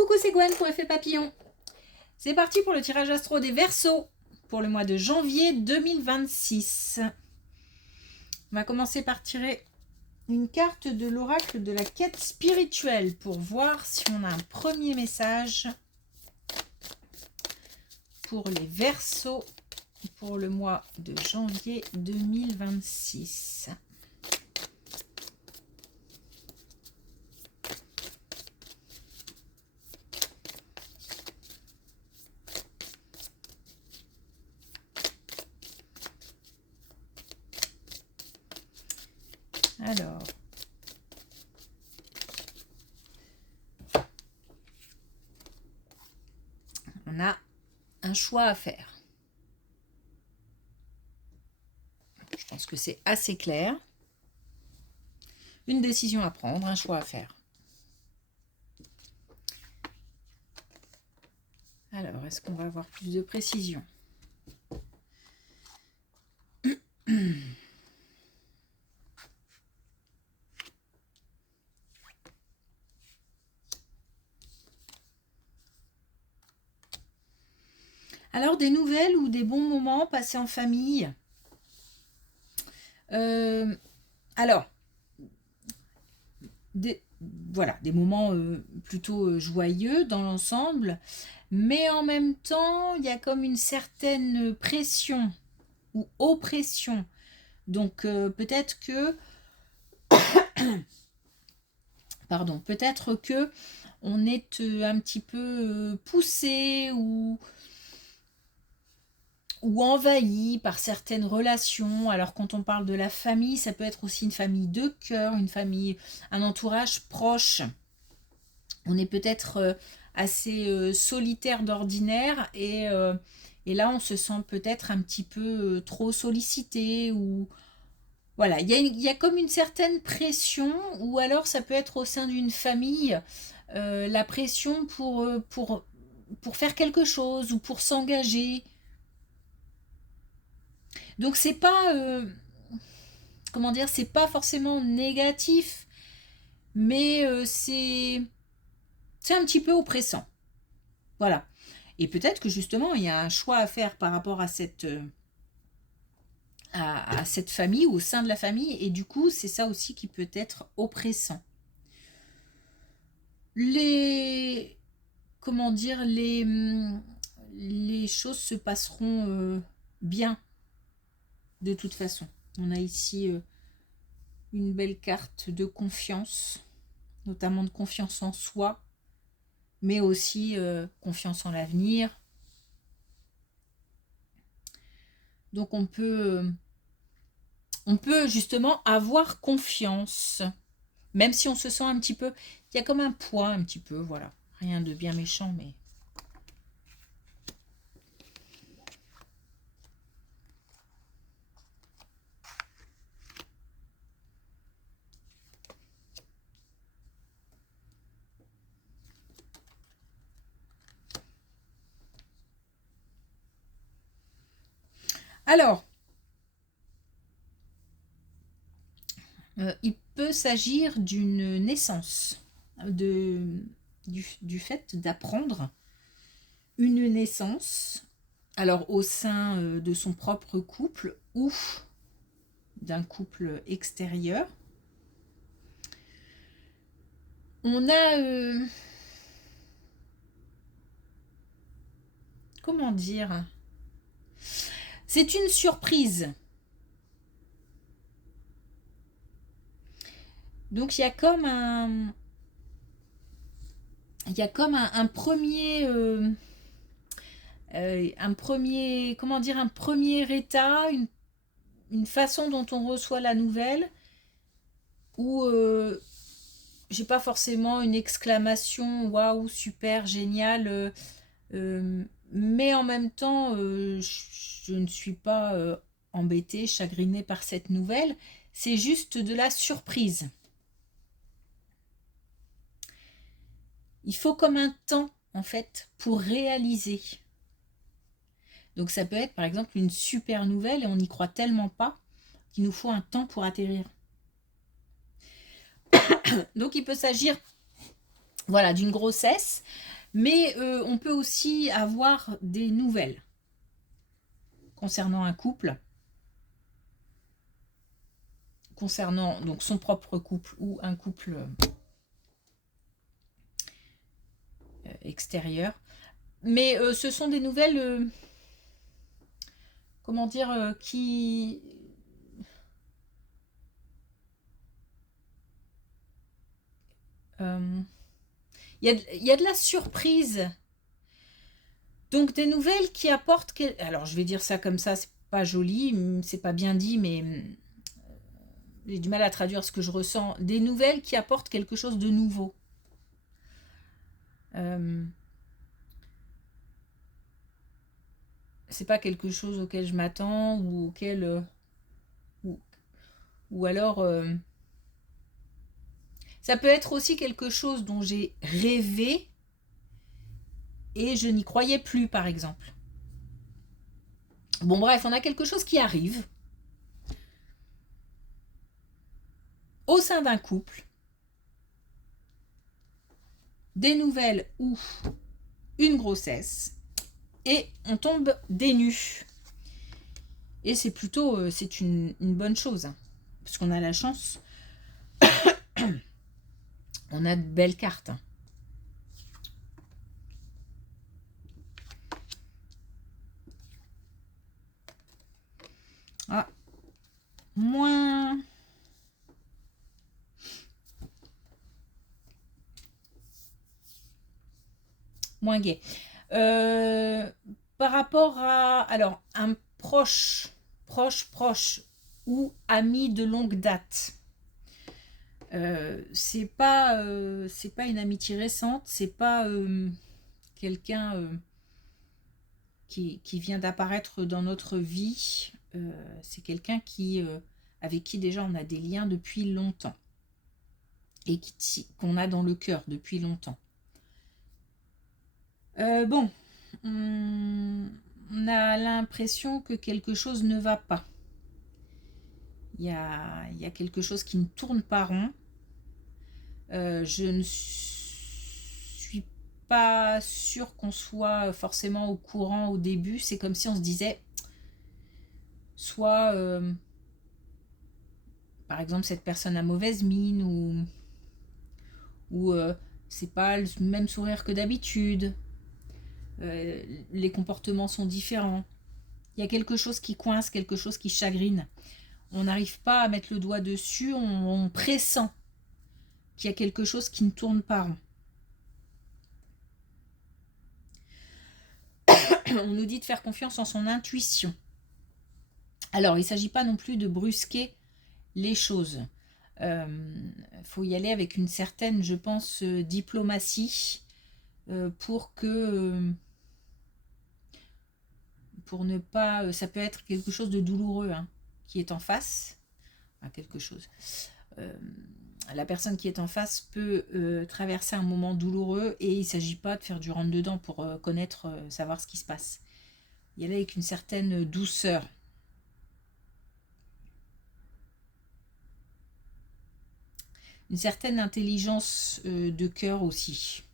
Coucou, c'est Gwen pour Effet Papillon. C'est parti pour le tirage astro des Verseaux pour le mois de janvier 2026. On va commencer par tirer une carte de l'oracle de la quête spirituelle pour voir si on a un premier message pour les Verseaux pour le mois de janvier 2026. Alors, on a un choix à faire. Je pense que c'est assez clair. Une décision à prendre, un choix à faire. Alors, est-ce qu'on va avoir plus de précision ? Alors, des nouvelles ou des bons moments passés en famille. Alors, voilà, des moments plutôt joyeux dans l'ensemble, mais en même temps, il y a comme une certaine pression ou oppression. Donc, peut-être que, pardon, peut-être que on est un petit peu poussé ou envahi par certaines relations. Alors quand on parle de la famille, ça peut être aussi une famille de cœur, une famille, un entourage proche. On est peut-être assez solitaire d'ordinaire et là on se sent peut-être un petit peu trop sollicité ou voilà, il y a comme une certaine pression, ou alors ça peut être au sein d'une famille la pression pour faire quelque chose ou pour s'engager. Donc c'est pas comment dire, c'est pas forcément négatif, mais c'est un petit peu oppressant. Voilà. Et peut-être que justement il y a un choix à faire par rapport à cette famille ou au sein de la famille, et du coup c'est ça aussi qui peut être oppressant. Comment dire, les choses se passeront bien de toute façon. On a ici une belle carte de confiance, notamment de confiance en soi, mais aussi confiance en l'avenir. Donc on peut justement avoir confiance, même si on se sent un petit peu, il y a comme un poids un petit peu, voilà. Rien de bien méchant, mais... Alors, il peut s'agir d'une naissance, du fait d'apprendre une naissance, alors au sein de son propre couple ou d'un couple extérieur. On a... comment dire ? C'est une surprise. Donc il y a comme un... Il y a comme un premier... un premier... Comment dire ? Un premier état, une façon dont on reçoit la nouvelle, où j'ai pas forcément une exclamation waouh, super, génial, mais en même temps, je ne suis pas embêtée, chagrinée par cette nouvelle. C'est juste de la surprise. Il faut comme un temps, en fait, pour réaliser. Donc ça peut être, par exemple, une super nouvelle et on n'y croit tellement pas qu'il nous faut un temps pour atterrir. Donc il peut s'agir voilà, d'une grossesse. Mais on peut aussi avoir des nouvelles concernant un couple, concernant donc son propre couple ou un couple extérieur. Mais ce sont des nouvelles, comment dire, qui... Il y a de la surprise. Donc des nouvelles qui apportent... Alors je vais dire ça comme ça, c'est pas joli, c'est pas bien dit, mais j'ai du mal à traduire ce que je ressens. Des nouvelles qui apportent quelque chose de nouveau. C'est pas quelque chose auquel je m'attends ou auquel... ou alors... ça peut être aussi quelque chose dont j'ai rêvé et je n'y croyais plus, par exemple. Bon, bref, on a quelque chose qui arrive au sein d'un couple, des nouvelles ou une grossesse, et on tombe des nues. Et c'est plutôt, c'est une bonne chose, hein, parce qu'on a la chance. On a de belles cartes. Ah, moins... moins gai. Par rapport à... Alors, un proche ou ami de longue date. C'est pas une amitié récente, c'est pas quelqu'un qui vient d'apparaître dans notre vie. C'est quelqu'un avec qui déjà on a des liens depuis longtemps et qu'on a dans le cœur depuis longtemps. Bon, on a l'impression que quelque chose ne va pas. Il y a quelque chose qui ne tourne pas rond. Je ne suis pas sûre qu'on soit forcément au courant au début. C'est comme si on se disait, soit, par exemple, cette personne a mauvaise mine ou c'est pas le même sourire que d'habitude. Les comportements sont différents. Il y a quelque chose qui coince, quelque chose qui chagrine. On n'arrive pas à mettre le doigt dessus, on pressent qu'il y a quelque chose qui ne tourne pas rond. On nous dit de faire confiance en son intuition. Alors, il ne s'agit pas non plus de brusquer les choses. Faut y aller avec une certaine, je pense, diplomatie pour ne pas... ça peut être quelque chose de douloureux hein, qui est en face. Enfin, quelque chose. La personne qui est en face peut traverser un moment douloureux et il ne s'agit pas de faire du rentre-dedans pour connaître, savoir ce qui se passe. Y aller avec une certaine douceur. Une certaine intelligence de cœur aussi.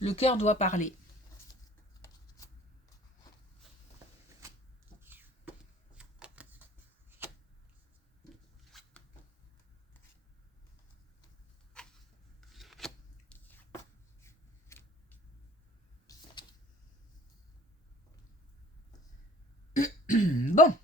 Le cœur doit parler. Bon.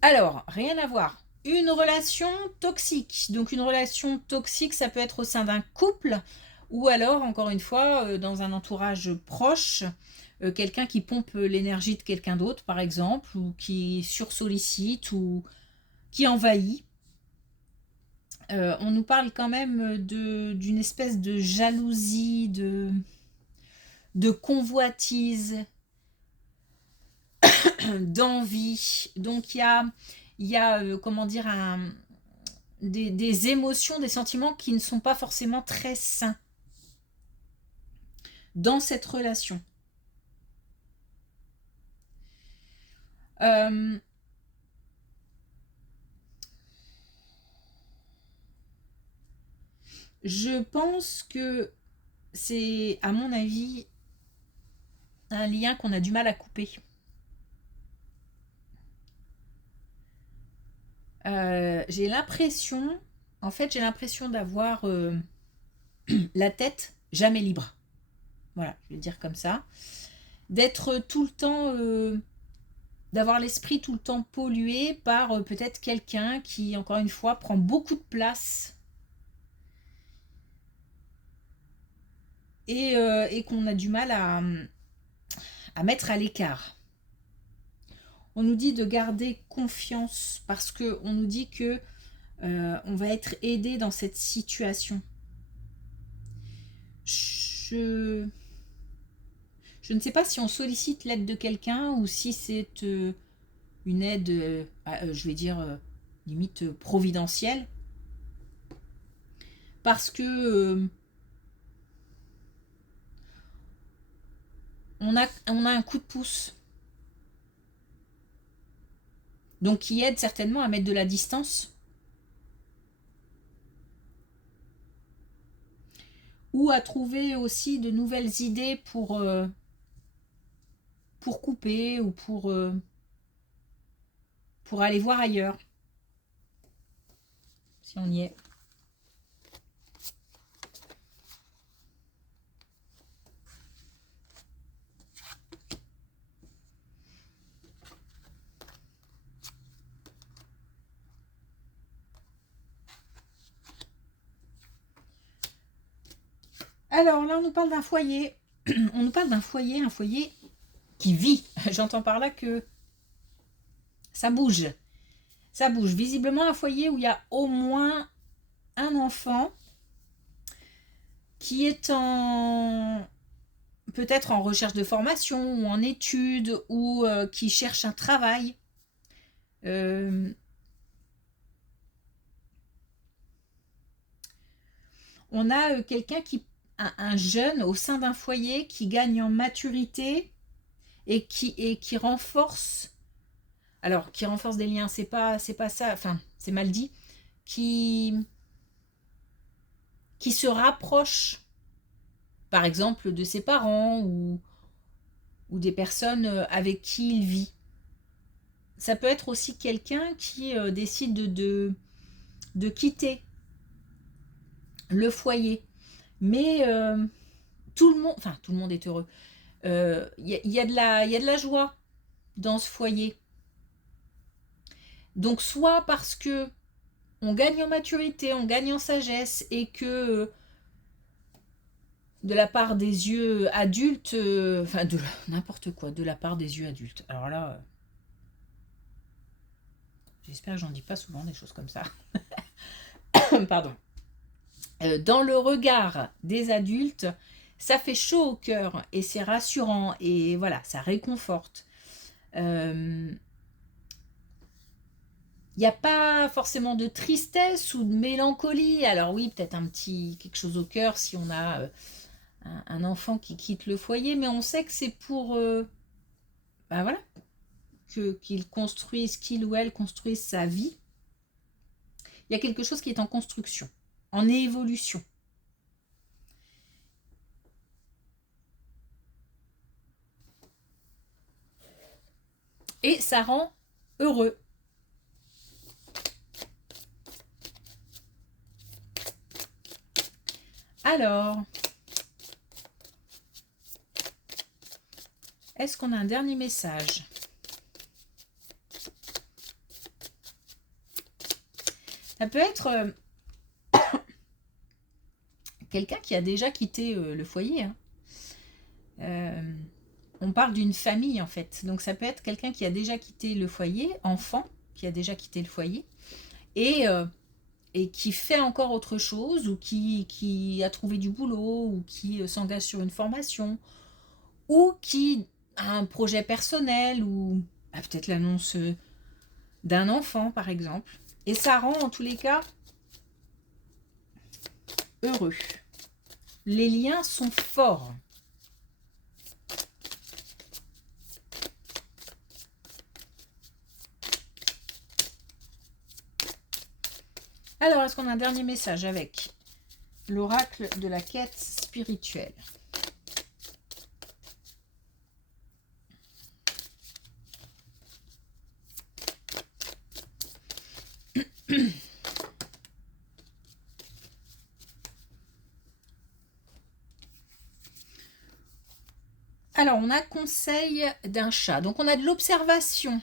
Alors, rien à voir. Une relation toxique. Donc une relation toxique, ça peut être au sein d'un couple ou alors, encore une fois, dans un entourage proche, quelqu'un qui pompe l'énergie de quelqu'un d'autre, par exemple, ou qui sursollicite ou qui envahit. On nous parle quand même d'une espèce de jalousie, de convoitise, d'envie. Donc il y a comment dire, des émotions, des sentiments qui ne sont pas forcément très sains dans cette relation. Je pense que c'est, à mon avis, un lien qu'on a du mal à couper. J'ai l'impression, en fait, j'ai l'impression d'avoir la tête jamais libre. Voilà, je vais le dire comme ça. D'être tout le temps, d'avoir l'esprit tout le temps pollué par peut-être quelqu'un qui, encore une fois, prend beaucoup de place et qu'on a du mal à mettre à l'écart. On nous dit de garder confiance parce que on nous dit que on va être aidé dans cette situation. Je ne sais pas si on sollicite l'aide de quelqu'un ou si c'est une aide, je vais dire, limite providentielle. Parce que on a un coup de pouce. Donc qui aide certainement à mettre de la distance. Ou à trouver aussi de nouvelles idées pour couper ou pour aller voir ailleurs. Si on y est. Alors là, on nous parle d'un foyer. On nous parle d'un foyer, un foyer qui vit. J'entends par là que ça bouge. Ça bouge. Visiblement, un foyer où il y a au moins un enfant qui est peut-être en recherche de formation ou en études ou qui cherche un travail. On a quelqu'un un jeune au sein d'un foyer qui gagne en maturité et qui renforce, alors qui renforce des liens, c'est pas ça, enfin c'est mal dit, qui se rapproche par exemple de ses parents ou des personnes avec qui il vit. Ça peut être aussi quelqu'un qui décide de quitter le foyer. Mais tout le monde est heureux. Y a de la joie dans ce foyer. Donc soit parce que on gagne en maturité, on gagne en sagesse et que de la part des yeux adultes, enfin de n'importe quoi, de la part des yeux adultes. Alors là, j'espère que j'en dis pas souvent des choses comme ça. Pardon. Dans le regard des adultes, ça fait chaud au cœur et c'est rassurant et voilà, ça réconforte. Il n'y a pas forcément de tristesse ou de mélancolie. Alors oui, peut-être un petit quelque chose au cœur si on a un enfant qui quitte le foyer, mais on sait que c'est pour bah voilà, qu'il ou elle construise sa vie. Il y a quelque chose qui est en construction, en évolution. Et ça rend heureux. Alors, est-ce qu'on a un dernier message? Ça peut être quelqu'un qui a déjà quitté le foyer. Hein. On parle d'une famille en fait. Donc ça peut être quelqu'un qui a déjà quitté le foyer, enfant qui a déjà quitté le foyer, et, euh, et qui fait encore autre chose, ou qui a trouvé du boulot, ou qui s'engage sur une formation, ou qui a un projet personnel, ou peut-être l'annonce d'un enfant par exemple. Et ça rend en tous les cas heureux. Les liens sont forts. Alors, est-ce qu'on a un dernier message avec l'oracle de la quête spirituelle. Alors, on a conseil d'un chat. Donc, on a de l'observation.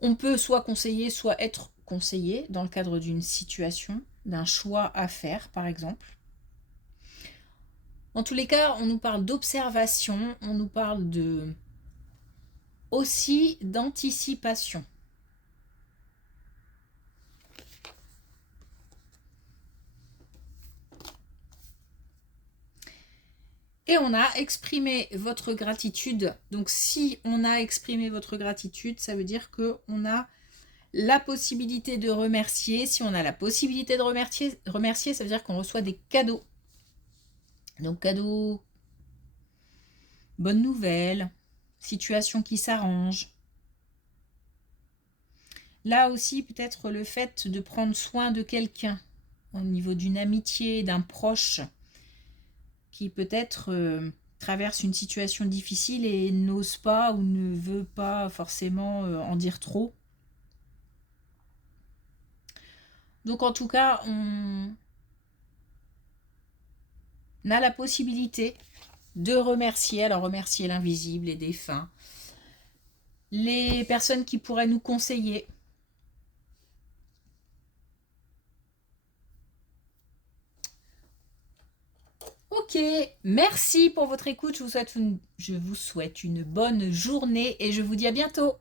On peut soit conseiller, soit être conseillé dans le cadre d'une situation, d'un choix à faire, par exemple. En tous les cas, on nous parle d'observation, on nous parle aussi d'anticipation. Et on a exprimé votre gratitude. Donc si on a exprimé votre gratitude, ça veut dire qu'on a la possibilité de remercier. Si on a la possibilité de remercier, ça veut dire qu'on reçoit des cadeaux. Donc cadeaux, bonnes nouvelles, situation qui s'arrange. Là aussi, peut-être le fait de prendre soin de quelqu'un au niveau d'une amitié, d'un proche qui peut-être traverse une situation difficile et n'ose pas ou ne veut pas forcément en dire trop. Donc en tout cas, on a la possibilité de remercier, alors remercier l'invisible, les défunts, les personnes qui pourraient nous conseiller. Ok, merci pour votre écoute, je vous souhaite une bonne journée et je vous dis à bientôt.